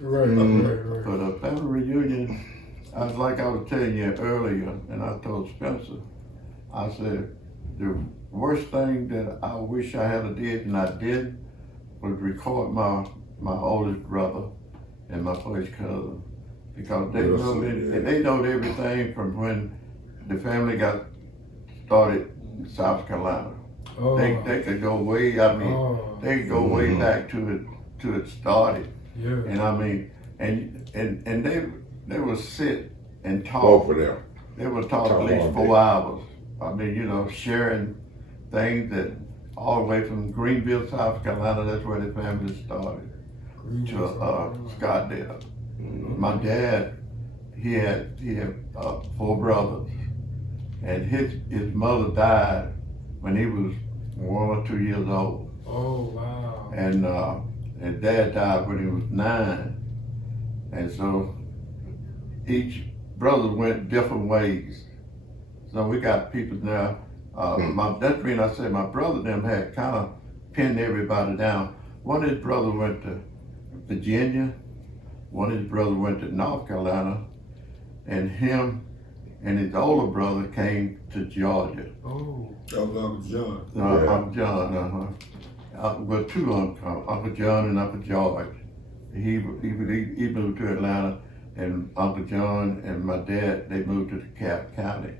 Right. But a family reunion, like I was telling you earlier, and I told Spencer, I said, the worst thing that I wish I had did and I did was record my oldest brother and my first cousin, because they know everything from when the family got started in South Carolina. Oh. They could go way. They could go way back to it started. Yeah. And I mean, and they would sit and talk. Both of them. They would talk at least 4 hours. I mean, sharing things that all the way from Greenville, South Carolina. That's where the family started to Scottsdale. My dad, he had 4 brothers, and his mother died when he was 1 or 2 years old. Oh wow! And Dad died when he was 9, and so each brother went different ways. So we got people now. That's the reason I said my brother them had kind of pinned everybody down. One of his brothers went to Virginia. One of his brothers went to North Carolina, and him and his older brother came to Georgia. Oh. Uncle John. Uncle John, well, 2 uncles, Uncle John and Uncle George. He moved to Atlanta, and Uncle John and my dad, they moved to DeKalb County.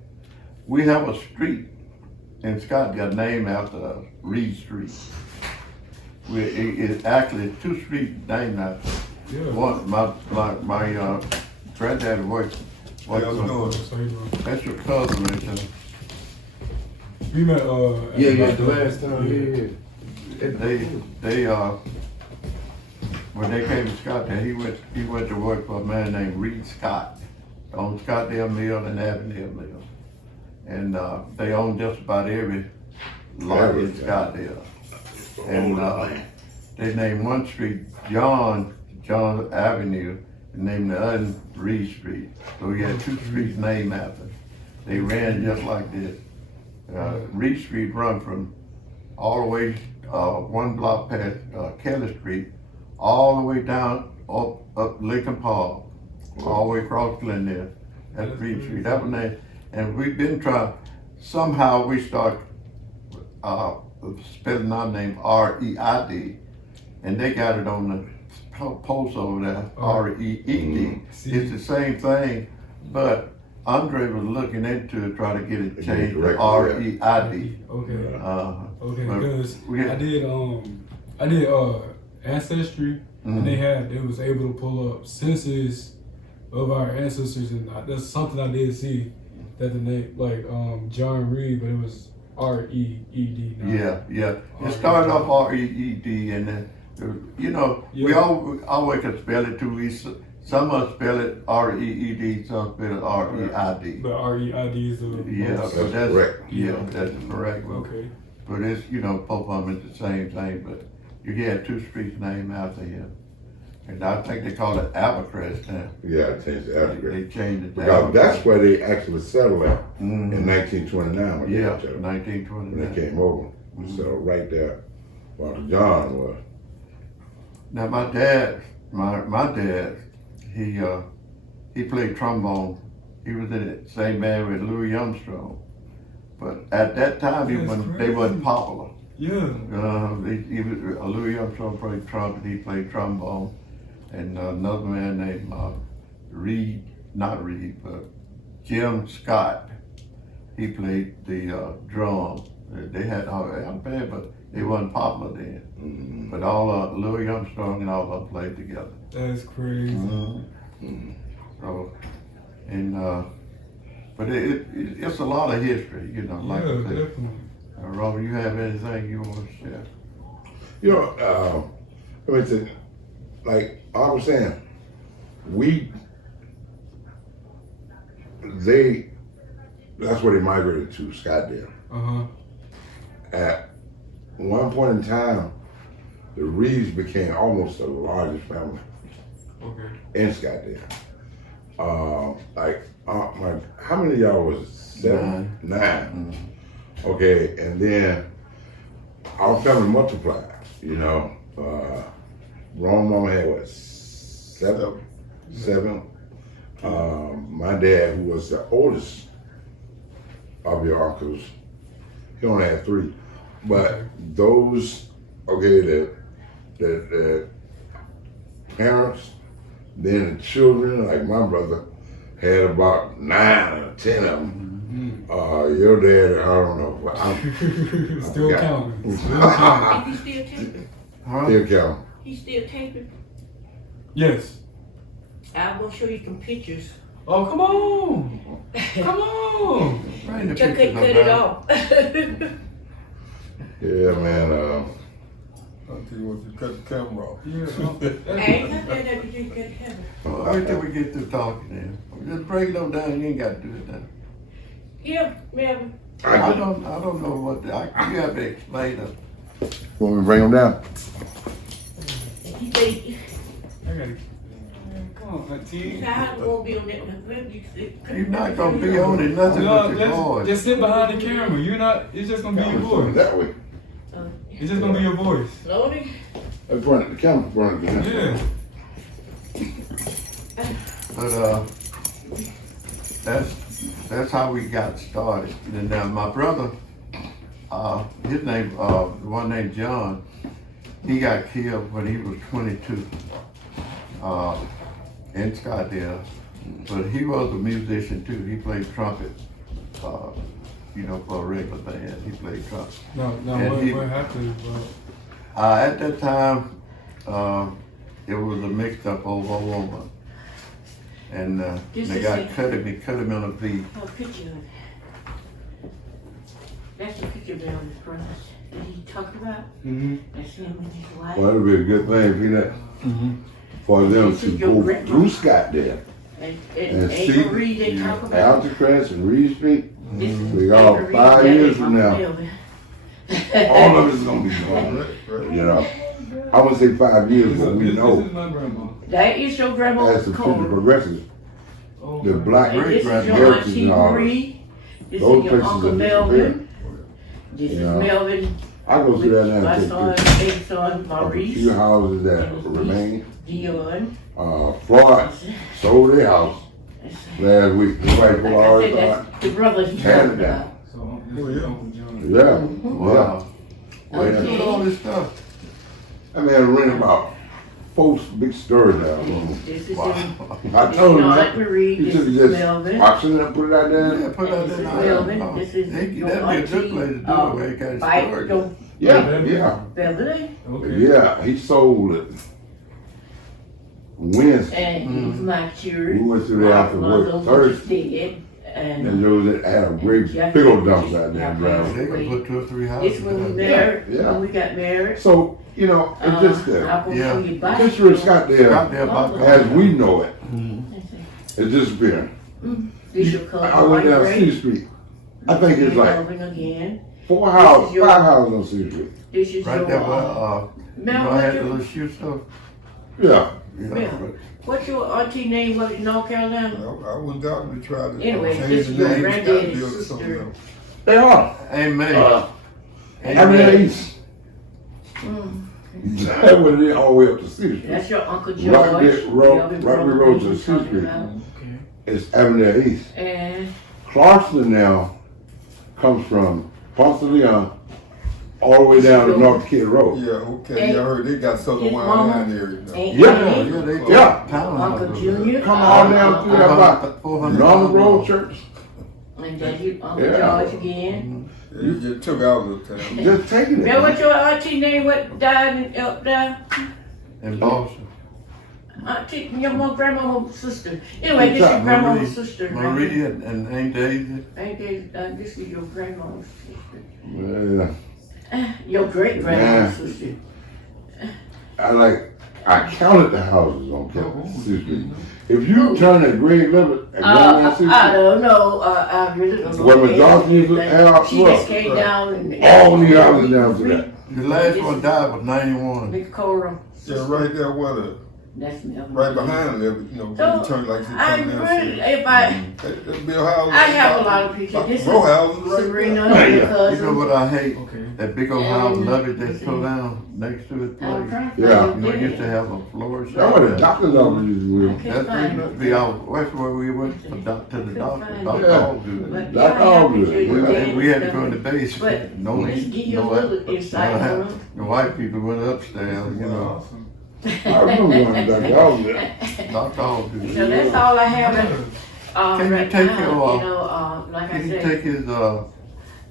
We have a street in Scottsdale named after us, Reid Street. It's actually 2 streets named after. Yeah. One, my granddad worked. That's your cousin, Richard. We met. The last time. They when they came to Scottsdale, he went to work for a man named Reid Scott on Scottsdale Mill and Avondale Mill, and they owned just about every lot in Scottsdale. And they named one street John Avenue, and named the other Reid Street. So he had 2 streets named after. They ran just like this. Reid Street run from all the way 1 block past Kelly Street, all the way down up Lincoln Park, all the way across Glendale. That's Reid Street. That one there. And we've been trying. Somehow we start spelling our name R-E-I-D, and they got it on the post over there, R-E-E-D. It's the same thing, but Andre was looking into it, trying to get it changed to R-E-I-D. Okay. Okay, But because we I did Ancestry, and they was able to pull up census of our ancestors, and that's something I did see, that the name John Reid, but it was R-E-E-D. Yeah. It started off R-E-E-D, and then we always could spell it too. Some of us spell it R-E-E-D, some spell it R-E-I-D. But R-E-I-D is the that's correct. Yeah, that's correct. Okay. But it's both of them is the same thing. But you had 2 streets named after him, and I think they call it Abercrest now. Yeah, I changed the Abercrest. They changed it to because that's where they actually settled at in 1929. When 1929. When they came over, so right there, where Uncle John was. Now my dad, he played trombone. He was in the same band with Louis Armstrong, but at that time they wasn't popular. Yeah. Louis Armstrong played trumpet. He played trombone, and another man named but Jim Scott. He played the drum. They had a band, but they wasn't popular then. But all Louis Armstrong and all of them played together. That's crazy. So, but it's a lot of history, like I said. Definitely. Robert, you have anything you want to share? Like I was saying, that's where they migrated to, Scottsdale. At one point in time, the Reids became almost the largest family in Scottsdale. How many of y'all was 7? 9. Okay, and then our family multiplied. Wrong mama had 7 Seven. My dad, who was the oldest of your uncles, he only had 3. But those, the parents, then the children, like my brother, had about 9 or 10 of them. Your dad, I don't know. Still counting. Still counting. Is he still taping? Still counting. He's still taping? Yes. I'm gonna show you some pictures. Oh, come on. Come on. Bring the Chuck pictures couldn't cut it up, off. Yeah, man. I'll tell you what, you cut the camera off. Yeah. I ain't got that you didn't cut camera. man. Wait till we get through talking then. Just break them down, you ain't got to do it now. Yeah, Melvin. I don't know what, you have to explain it. Want me to bring them down? He said, I gotta. Come on, my team. I won't be on that. You're not gonna be on it, nothing but your voice. Just sit behind the camera. You're not. It's just gonna be your voice. That way. It's just gonna be your voice. Slowly. In front of the camera, in front of the camera. Yeah. But that's how we got started. And now my brother, his name, one named John, he got killed when he was 22 in Scottsdale. But he was a musician too. He played trumpet, for a regular band. He played trumpet. No, And what happened? At that time, it was a mixed up over a woman. And This they is got it. cut him in a V. Oh, picture of it. That's the picture of Melvin's brothers that he talked about. Mm-hmm. That's him and his wife. Well, that'd be a good thing for them This to is your go grandma. through Scottsdale And and April Reid, they talk see about. Alcatraz and Reed Street. This is We got April Reid, 5 that years is from Uncle now. Melvin. All of it's gonna be gone. You know, I would say 5 years, but we This know is my grandma. That is your grandma's as the future car. progresses, Oh, the black And this is your heritage auntie and all. Marie. This Those is your places Uncle are Melvin. disappearing. This is Yeah. Melvin. I go through that now My and take son, pictures big son, of the Maurice. few houses that and his remain. niece, Dion. Floyd sold their house last week. The wife Like was I already said, that's the brother he Tear it talked down. about. So this is Uncle John. Yeah, Wow. Where you Okay. doing all this stuff? I mean, I ran about 4 big stories down. This is Wow. him. I This told is him your that. Aunt Marie. He This should is have just Melvin. auctioned it and put it out there. Yeah, put And that this is in Melvin. there. This is That'd be your a good place to auntie. do it, where you got Fight, storage. your Yeah. Beverly. Okay. Yeah, he sold it Wednesday. And he's my church. We went through there after work Thursday. Dead. And And there was had a great Jeff- big old dump out there. Yeah. Brown. They can put 2 or 3 houses. this when we down. married, Yeah. when we got married. So, it's just I'm gonna show you back. history of Scottsdale, Out there about as we know it, it's disappearing. This your I cousin, went down White C Street. I think it's like Melvin again. 4 houses, your- 5 houses on C Street. This is Right your there where, I Melvin. had the little shoe store. Yeah. Yeah. What's your auntie name? What in North Carolina? I went down to try to Anyway, change this the is your name, granddaddy's Scottsdale to something sister. else. They are. Amen. Avenue East. Mm. That went in all the way up to C Street. That's your Uncle George. Rockaway Road, Melvin Rockaway brother Road that to you C talking Street. about. It's Avenue East. And Clarkston now comes from Ponce de Leon all the way down to North Kid Road. Yeah, okay, yeah, I heard they got Southern His Wine mama down there. now. ain't Yeah. Annie, Yeah, they Yeah. Uncle Junior, Come on down through that block. 400 Northern Road Church. and then you Uncle Yeah. George again. Yeah, you just took out of the town. Just taking Now what it. your auntie name? What died up there? in Boston. Auntie, your mom, grandmama's sister. Anyway, this is Marie- grandmama's sister. Marie and Aunt Daisy. Ain't this is your grandmama's sister. Yeah. Your great grandmama's sister. I counted the houses on C Street. If you turn that green limit and go on C I Street, don't know. I really don't know. Where Majority used to have She just look, came down and all the houses down to that. The last one died was 91. Big Cora. Yeah, right there where the That's Melvin. Right behind them, you know, So, when you turn like you I come down. really, if I, That Bill Howard. I have a lot of pictures. This is row houses right Serena, there. your You know cousin. what I hate? Okay. That big old house nugget that's tore down next to his I'm place. trying to Yeah. find You know, it. it used to have a floor That's what the shop. doctor's office used to I do. can't That's find used to it. be out west where we went to the doctor. Dr. Yeah. Allgood. But That's yeah, I all have good. pictures We, of and we had to stuff. go in the basement. But No, just give you a no, little insight on them. the white people went upstairs, you know. I remember going to Dr. Allgood. Dr. Allgood. So that's all I have. Can you Right take now, your, you know, like I Can you said, take his,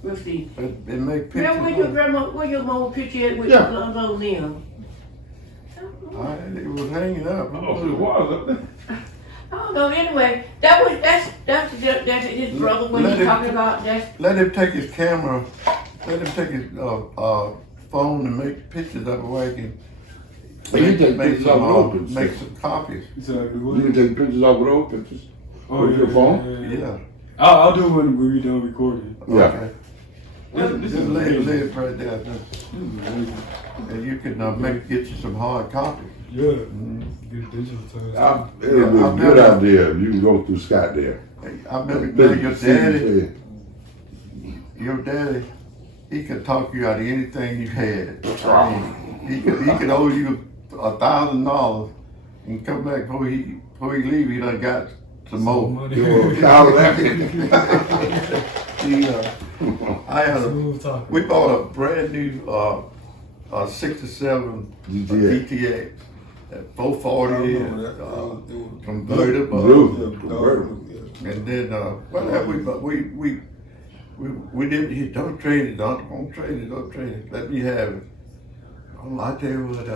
we'll see. and make Yeah, pictures? where your grandma, where your mama picture at with Yeah. little Neil? It was hanging up. I don't know. Anyway, that's his brother. When Let he's him- talking about that's Let him take his camera, let him take his, phone and make pictures of it where he can. Well, you take make pictures some, of those pictures. make some copies. Exactly. You can take pictures of those pictures. Oh, With your phone? Yeah. I'll do it when we're done recording. Yeah. Okay. This Just is lay amazing. it right there, Amazing. and you can, get you some hard copies. Yeah. Good digital time. It would be a good idea if you can go through Scott there. I remember your daddy, he could talk you out of anything you had. I mean, he could owe you $1,000 and come back before he leave, he done got some more. Money. I had Smooth talking. we bought a brand new, 67 GTA. GTX, at 440, convertible. Blue. Convertible. And then, we didn't, don't trade it, don't trade it, let me have it. I tell you what,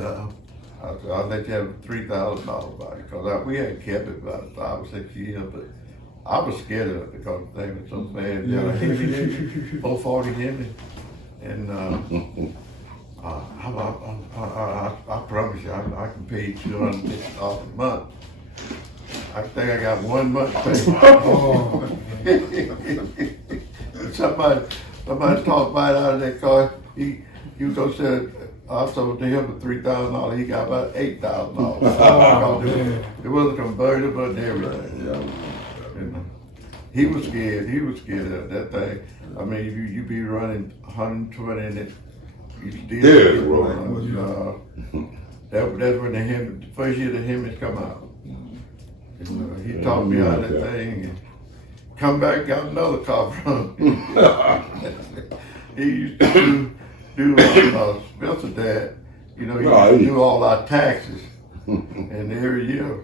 I'll let you have $3,000 back, because we had kept it about 5 or 6 years, but I was scared of it because the thing was so bad. Yeah. Yeah, Hemi, 440 Hemi, and I promise you, I can pay you $250 a month. I think I got 1 month pay. Oh, Somebody talked right out of that car. He was said I sold to him for $3,000. He got about $8,000. Oh, man. It was a convertible and everything. And he was scared. He was scared of that thing. I mean, you be running 120 in it. You still Yeah, rolling. That's when the first year the Hemis come out. And, he taught me out of that thing. And come back, got another car from him. He used to do Spencer dad. You know, he used to do all our taxes. And every year,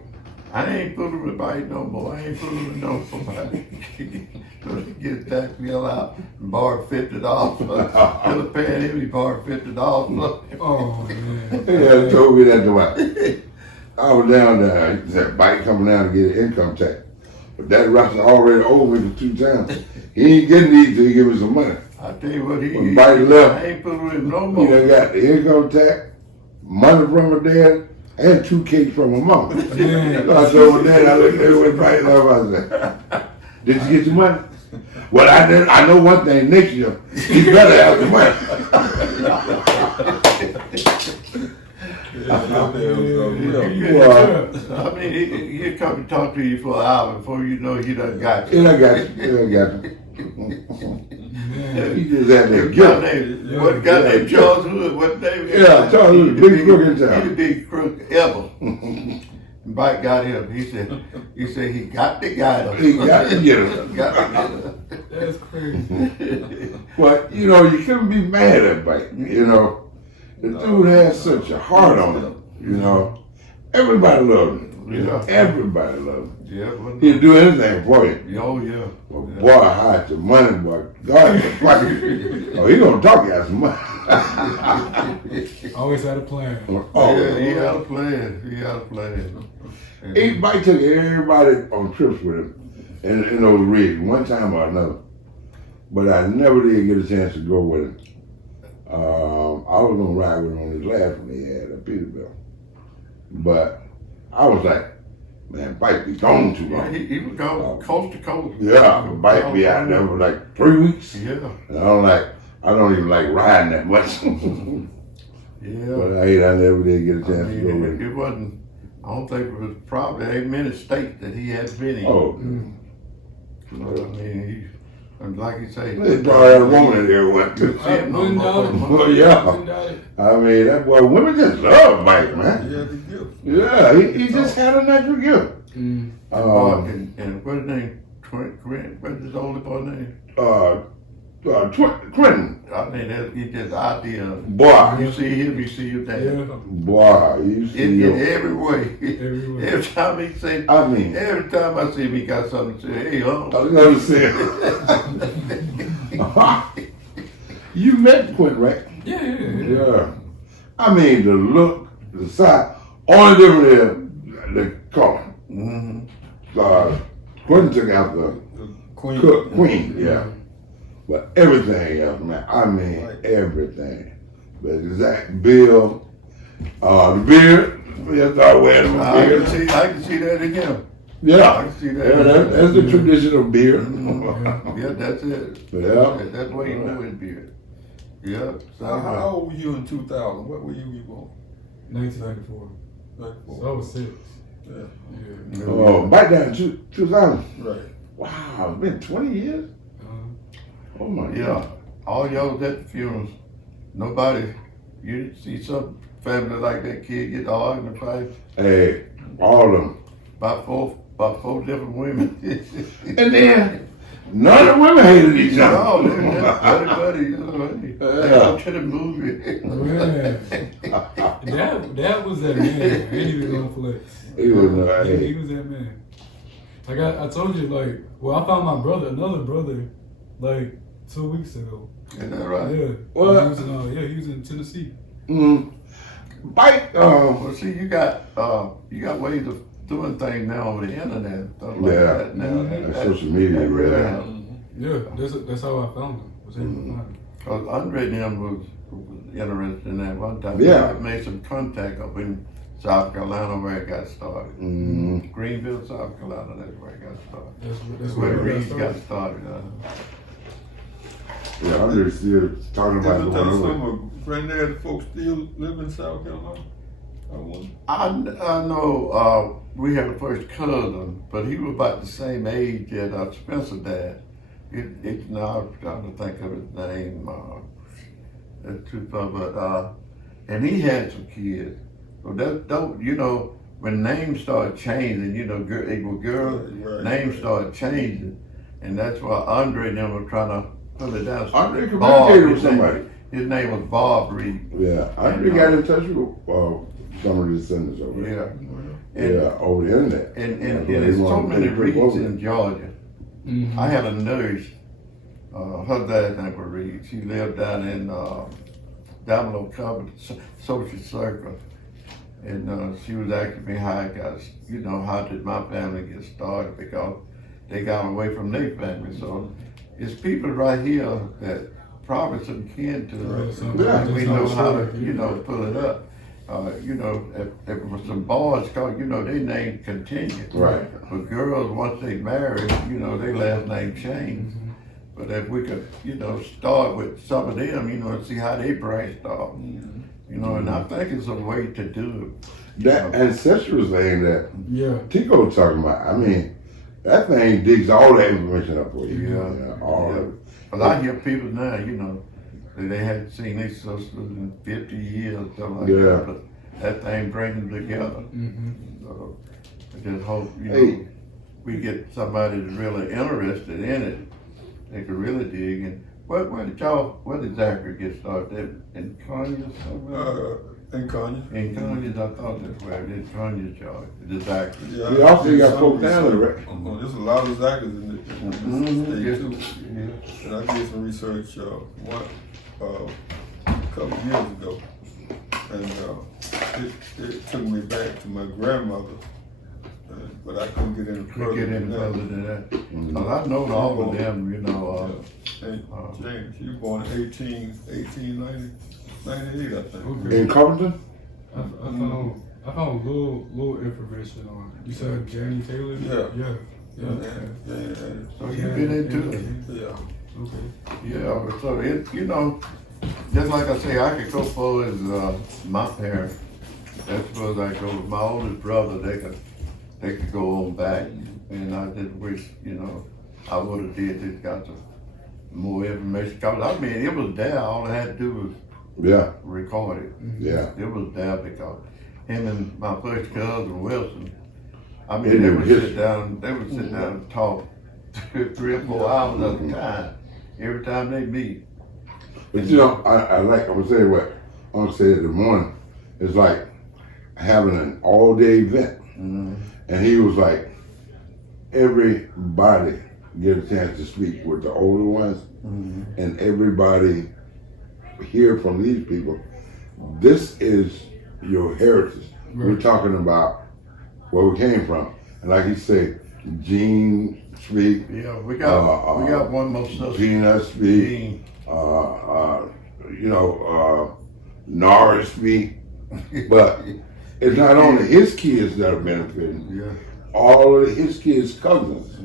I ain't fooling with bite no more. I ain't fooling with nobody. So he get his tax bill out and borrow $50. Instead of paying him, he borrowed $50. oh man. Yeah, told me that to I was down there, that bike coming down to get an income tax. But that Russell already owed me for 2 times. He ain't getting these till he give me some money. I tell you what, When Bite left, I ain't fooling with him no he more. done got the income tax, money from her dad, and 2 cakes from her mom. Yeah. So I told my dad, I looked at him with Bite left, I said, did you get your money? Well, I know one thing, next year, you better have the money. I mean, he'll come and talk to you for an hour before you know he done got you. And I got you. Man. He just had that guilt. What guy named Charles Hood? What name? Yeah, Charles Hood, He big crook in town. He the big crook ever. Mike got him. He said he got to get him. He got to get him. Got to get him. That's crazy. But, you know, you couldn't be mad at Mike, you know. The dude had such a heart on him, you know. Everybody loved him. Yeah. Everybody loved him. Yeah, wasn't He'd do anything for you. Oh yeah. But boy, hide your money, boy. God, oh, he gonna talk you out some money. Always had a plan. Oh, Yeah, he had a plan. He had a plan. And Mike took everybody on trips with him in those rigs, one time or another. But I never did get a chance to go with him. I was gonna ride with him on his last one he had at Peterbilt. But I was like, man, Mike be gone too yeah, long. he would go coast to coast. Yeah, Mike be out there for like 3 weeks. Yeah. And I don't even like riding that much. Yeah. But I never did get a I chance to go with mean, him. it wasn't. I don't think it was probably ain't many states that he had been in. Oh, But, I mean, and like you say, they probably had a woman in there one too. see it no Wouldn't doubt it. more. Well, yeah. Wouldn't doubt it. I mean, that boy, women just love Mike, man. Yeah, the gift. Yeah, he just had a natural gift. And what's his name? What's his older boy name? Quentin. I mean, he just idea. Boy, You see him, you see your dad. Yeah. boy, you see In your, every way. Every way. Every time he say, I mean, every time I see him, he got something to say. Hey, I was gonna say, you met Quentin, right? Yeah, yeah, yeah. Yeah. I mean, the look, the size, only difference is the color. Mm-hmm. Quentin took out the The queen. queen, yeah. But everything else, man, I mean, Right. everything. But Zach, Bill, the beard, we start wearing the I beard. can see that again. Yeah. I can see that. Yeah, that's the traditional beard. Mhm. Yeah, that's it. Yeah. That's why you know his beard. Yeah. How old were you in 2000? What were you born? 1994. So I was 6. Yeah. Yeah. Oh, back down in 2000. Right. Wow, it's been 20 years? Oh my Yeah. God. All y'all was at the funerals. Nobody, you see some family like that kid get all in the fight. Hey, all of them. About four different women. And then, none of the women hated each other. No, everybody, you know, they go to the movie. Man, that was that man. I ain't even gonna flex. He was Yeah, he hey. was that man. Like I told you, like, well, I found my brother, another brother, like 2 weeks ago. Isn't that right? Yeah. What? He was in, he was in Tennessee. Mike, Well, see, you got ways of doing things now over the internet and stuff like Yeah. that now. and social media, that really yeah. helps. Yeah, that's how I found him. Was able to find him. Cause Andre and them was interested in that one time. Yeah. They made some contact up in South Carolina where it got started. Greenville, South Carolina, that's where it got started. That's Where where Reed it got got started. Yeah, I'm just still talking about Did the you tell us one. some of granddad folks still live in South Carolina? I wonder. I know we had a first cousin, but he was about the same age that Spencer dad. Now I'm trying to think of his name. That's too far, but and he had some kids. So that don't when names start changing, it was girls. Right, Names right. started changing, and that's why Andre and them were trying to put it down. Andre Bob, communicated with his name- somebody. His name was Bob Reed. Yeah, I And, got in touch with some of the descendants over there. Yeah. And, Yeah, over the internet. And They there's so wanted many to put Reeds over in it. Georgia. Mm-hmm. I had a nurse, her dad's name was Reed. She lived down in Domino Covered Social Circle. And she was asking me how I got, how did my family get started, because they got away from their family. So it's people right here that probably some kin to Right, us. some- Yeah. We know how to, pull it up. If it was some boys, cause their name continued. Right. But girls, once they married, their last name changed. But if we could, start with some of them, and see how they branched off. And I think it's a way to do it. That ancestral thing that Yeah. Tico was talking about, I mean, that thing digs all that information up for you. Yeah. All Yeah. of it. But I hear people now, they hadn't seen their sisters in 50 years, stuff like Yeah. that. But that thing brings them together. Mm-hmm. So I just hope, Hey. we get somebody that's really interested in it. They could really dig in. Where did Zachery get started? In Conyers somewhere? In Kanye. In Conyers, I thought that's where it is, Conyers, Georgia. The Zachery. Yeah, You also I- got folk down there, right? There's a lot of Zachers in this Mhm. state too. Yeah. And I did some research a couple of years ago, and it took me back to my grandmother, but I couldn't get any further. Get any than that. further than that. 'Cause I know all of them, And James, she was born in 1898, I think. Okay. In Covington? I found a little information on. You said Jamie Taylor? Yeah. Yeah. Yeah, yeah, So you've been into it. yeah. Okay. Yeah, but so just like I say, I could go forward as my parents. That's where I go with my oldest brother. They could go on back, and I just wish, I would have did this, got some more information. Cause I mean, it was there. All I had to do was Yeah, record it. yeah. It was there because him and my first cousin Wilson. I They mean, they knew would history. sit down. They would sit down and talk 3 or 4 hours at a time. Every time they meet. But I like, I'm gonna say what Uncle said in the morning. It's like having an all-day event. Mm-hmm. And he was like, everybody get a chance to speak with the older ones, and everybody hear from these people. This is your heritage. Right. We're talking about where we came from. And like he said, Gene speak, Yeah, we got one more sister. Peanut speak, Gene. Norris speak. But it's not only his kids that are benefiting, Yeah. all of his kids' cousins.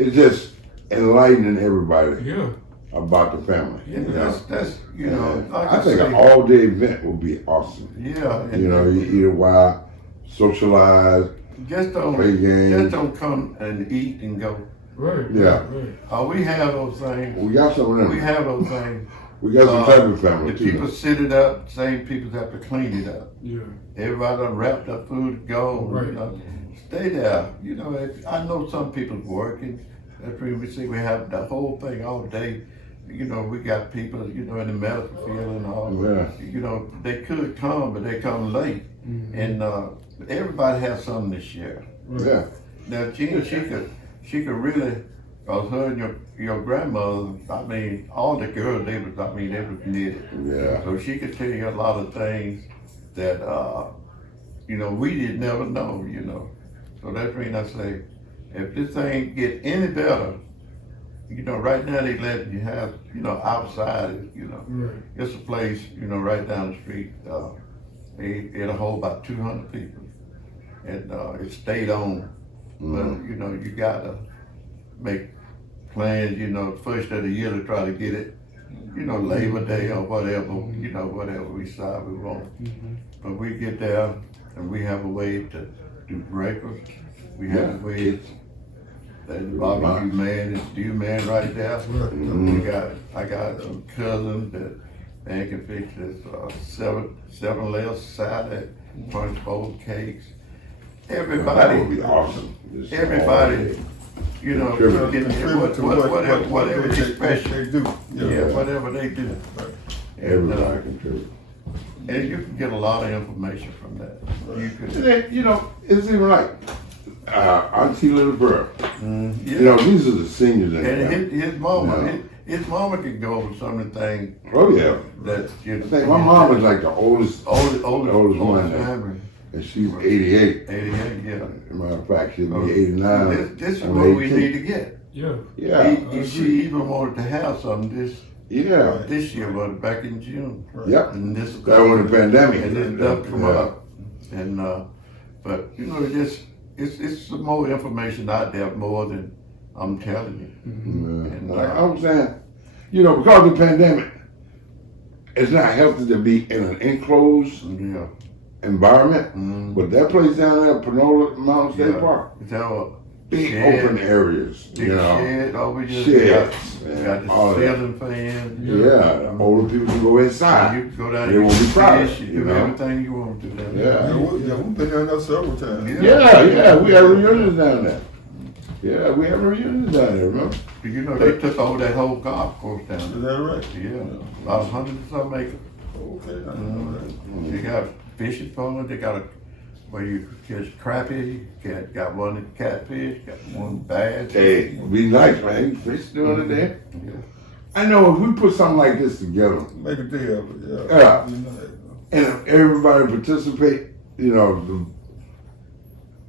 It's just enlightening everybody Yeah. about the family. Yeah, that's And like I think say, an all-day event would be awesome. Yeah, and You eat a while, socialize, just play games. just don't come and eat and go. Right. Yeah. Right. We have those things. We got some of them. We have those things. We got some type of family The too. people sit it up. Same people have to clean it up. Yeah. Everybody done wrapped up food to go. Right. Stay there. I know some people's working. That's when we see we have the whole thing all day. We got people, in the medical field and all. Yeah. They could come, but they come late. And everybody has something to share. Yeah. Now, Gina, she could really, cause her and your grandmother, I mean, all the girls, they was knitted. Yeah. So she could tell you a lot of things that, we did never know, So that's when I say, if this thing get any better, right now they letting you have, outside, Right. it's a place, right down the street, it'll hold about 200 people. And it stayed on. But, you gotta make plans, first of the year to try to get it, Labor Day or whatever, whatever we decide we want. But we get there and we have a way to do breakfast. We have a way, there's the barbecue man, it's stew man right there. I got some cousins that they can fix this 7-layer salad, punch bowl cakes. That Everybody, would be awesome. Just all everybody, day. whatever they special. They do. Yeah, whatever they do. And, Everybody contribute. and you can get a lot of information from that. You could, And then, it's even like Auntie Little Bird. yeah. These are the seniors in And there. his mama can go over some of the things Oh yeah. that I think my mom was like the oldest, oldest one. timer. and she's 88. 88, yeah. As a matter of fact, she'll be 89. This is I'm what we 18. need to get. Yeah. Yeah, She even wanted to have something this yeah. year, but back in June. Yep. And this That when the pandemic. and this stuff come Yeah. up. And but it's some more information out there more than I'm telling you. Yeah. And, I'm saying, because of the pandemic, it's not healthy to be in an enclosed Yeah. environment. But that place down there, Panola Mountain State Yeah. Park, So big Shed. open areas, big shed over here. Sheds, Got the all that. ceiling fan. Yeah, older people can go You inside. can go down They there, won't be proud, fish, you you do know. everything you want to do down there. Yeah. We've been down there several times. Yeah, we have reunions down there. Yeah, we have reunions down there, remember? They took over that whole golf course down Is there. that right? Yeah, about 100 and some acres. Okay, I know that. They got fishing pond, they got where you catch crappie, got one catfish, got one bass. Hey, be nice, man. Fish doing it there. Yeah. I know if we put something like this together, Make a day of it, Yeah. You know, and if everybody participate,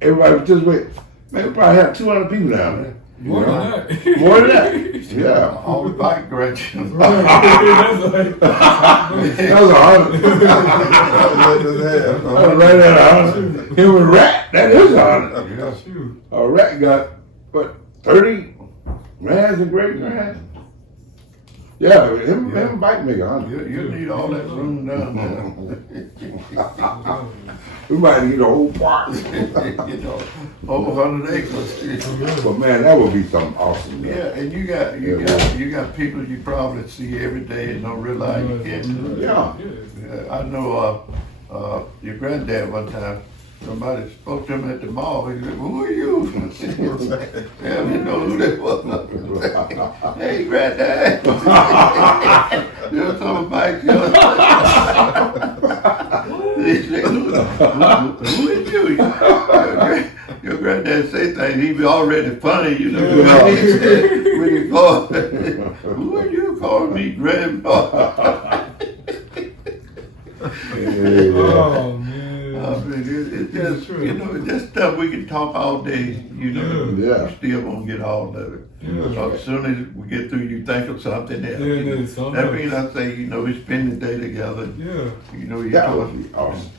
everybody participate, man, we probably have 200 people down there. More than that. More than that. Yeah. All the bike directions. That's like, That was 100. let us have. That was right at 100. Him and Rat, that is 100. Yeah. shoot. A Rat got, 30 grands and great grands? Yeah, him and Bike make 100. You need all that room down there. We might need a whole park. You know, over 100 acres. But man, that would be something awesome. Man. Yeah, and you got people you probably see every day and don't realize you can't. Yeah. I know your granddad one time, somebody spoke to him at the mall. He said, "Who are you?" Yeah, you know who that was. Hey, granddad. There's somebody else. He said, who is you? Your granddad say things, he be already funny, you know. When he call, who are you calling me grandpa? Oh man. I mean, it's just, you know, it's just stuff we can talk all day, you know. Yeah. You still won't get all of it. Yeah. So as soon as we get through, you think of something else. Yeah, you know. something That else. means I say, you know, we spend the day together. Yeah. You know, you That talk, would be awesome.